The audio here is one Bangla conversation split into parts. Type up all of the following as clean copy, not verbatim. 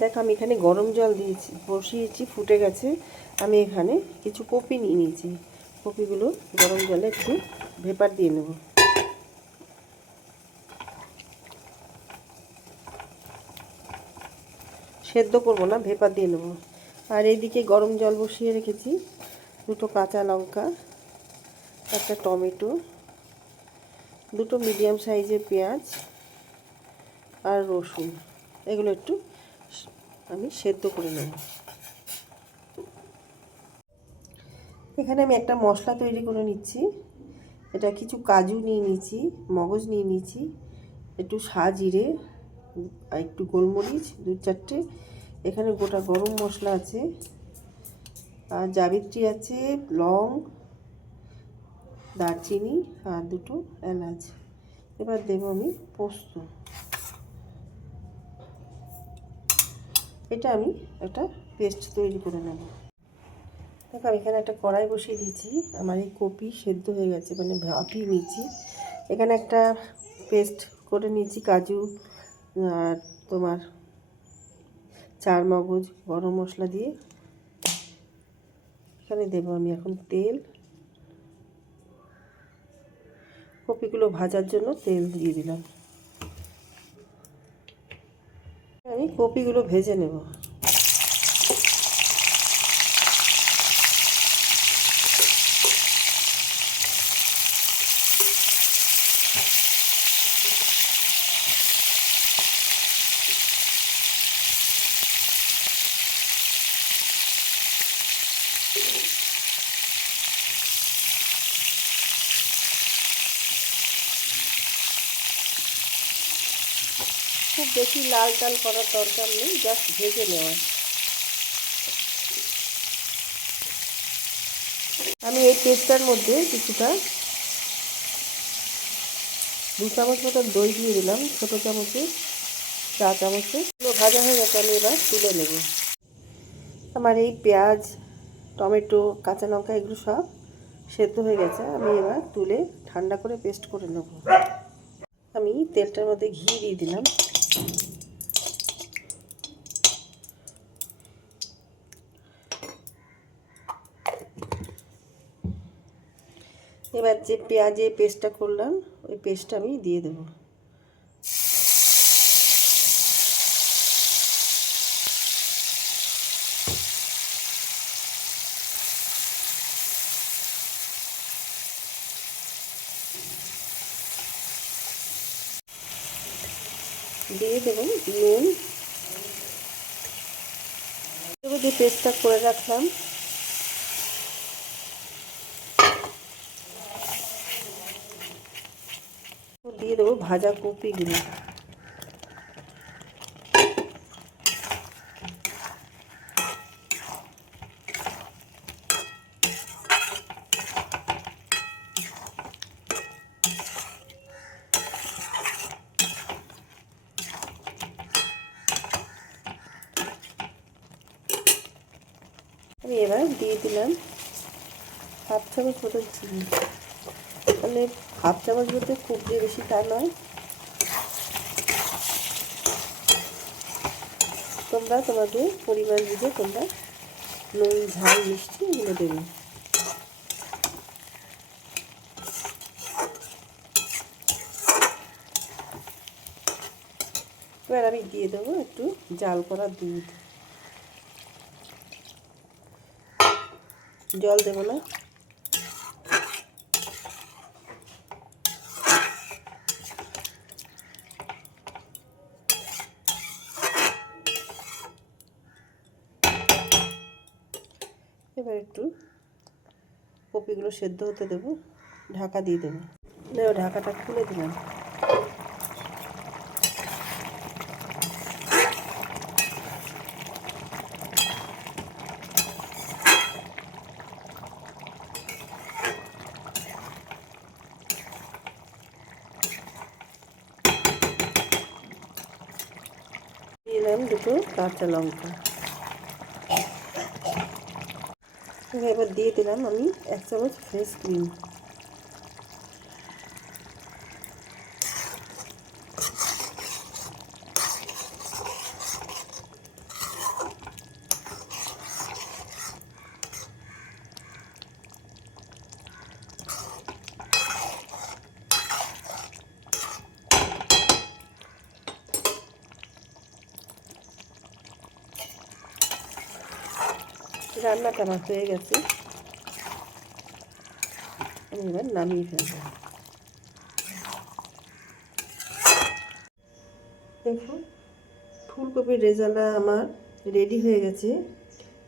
দেখো আমি এখানে গরম জল দিয়েছি, বসিয়েছি, ফুটে গেছে। আমি এখানে কিছু কপি নিয়ে নিয়েছি। কপিগুলো গরম জলে একটু ভেপার দিয়ে নেব। সেদ্ধ করব না, ভেপার দিয়ে নেব। আর এইদিকে গরম জল বসিয়ে রেখেছি, দুটো কাঁচা লঙ্কা, একটা টমেটো, দুটো মিডিয়াম সাইজের পেঁয়াজ আর রসুন, এগুলো একটু আমি সেদ্ধ করে নেব। এখানে আমি একটা মশলা তৈরি করে নিচ্ছি। এটা কিছু কাজু নিয়ে নিয়েছি, মগজ নিয়ে নিয়েছি, একটু সাজিরে, আর একটু গোলমরিচ, 2-4টে, এখানে গোটা গরম মশলা আছে, আর জাবিত্রী আছে, লং, দারচিনি আর দুটো এলাচ। এবার দেবো আমি পোস্ত। এটা আমি একটা পেস্ট তৈরি করে নেব। দেখো আমি এখানে একটা কড়াই বসিয়ে দিয়েছি। আমার এই কপি সেদ্ধ হয়ে গেছে, মানে ভাপিয়ে নিয়েছি। এখানে একটা পেস্ট করে নিয়েছি কাজু আর তোমার চারমগজ, গরম মশলা দিয়ে। এখানে দেবো আমি এখন তেল। কপিগুলো ভাজার জন্য তেল দিয়ে দিলাম। আমি কপিগুলো ভেজে নেব। খুব বেশি লাল টাল করার দরকার নেই, জাস্ট ভেজে নেওয়া। আমি এই পেস্টটার মধ্যে কিছুটা 2 চামচ মতো দই দিয়ে দিলাম, ছোটো চামচে 4 চামচে। ভাজা হয়ে গেছে, আমি এবার তুলে নেব। আমার এই পেঁয়াজ, টমেটো, কাঁচা লঙ্কা এগুলো সব সেদ্ধ হয়ে গেছে। আমি এবার তুলে ঠান্ডা করে পেস্ট করে নেব। আমি তেলটার মধ্যে ঘি দিয়ে দিলাম। এবার যে পেঁয়াজে পেস্টটা করলাম, ওই পেস্টটা আমি দিয়ে দেব। দিয়ে দেবো নুন, দেবো যে পেস্টটা করে রাখলাম, দিয়ে দেবো ভাজা কপিগুলো। আমি এবার দিয়ে দিলাম 1/2 চামচ মতো চিনি। তাহলে 1/2 চামচ বলতে খুব যে বেশি তা নয়। তোমরা তোমাদের পরিমাণ বুঝে তোমরা নুন, ঝাল, মিষ্টি এগুলো দেবে। এবার আমি দিয়ে দেবো একটু জাল করা দুধ। জল দেবো না। এবার একটু কপিগুলো সেদ্ধ হতে দেবো, ঢাকা দিয়ে দেবো। দেখো ঢাকাটা খুলে দিলাম। দিলাম দুটো কাঁচা লঙ্কা। এবার দিয়ে দিলাম আমি 1 চামচ ফ্রেশ ক্রিম। রান্নাটা আমার হয়ে গেছে, আমি এবার নামিয়ে ফেলবো। দেখো ফুলকপির রেজালা আমার রেডি হয়ে গেছে।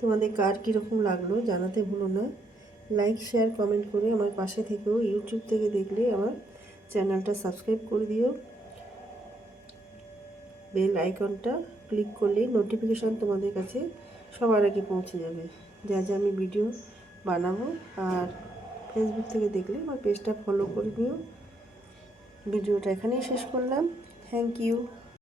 তোমাদের কার কীরকম লাগলো জানাতে ভুলো না। লাইক শেয়ার কমেন্ট করে আমার পাশে থেকেও, ইউটিউব থেকে দেখলে আমার চ্যানেলটা সাবস্ক্রাইব করে দিও। বেল আইকনটা ক্লিক করলেই নোটিফিকেশান তোমাদের কাছে সবার আগে পৌঁছে যাবে, যা যা আমি ভিডিও বানাবো। আর ফেসবুক থেকে দেখলে আমার পেজটা ফলো করে নিও। ভিডিওটা এখানেই শেষ করলাম। Thank you.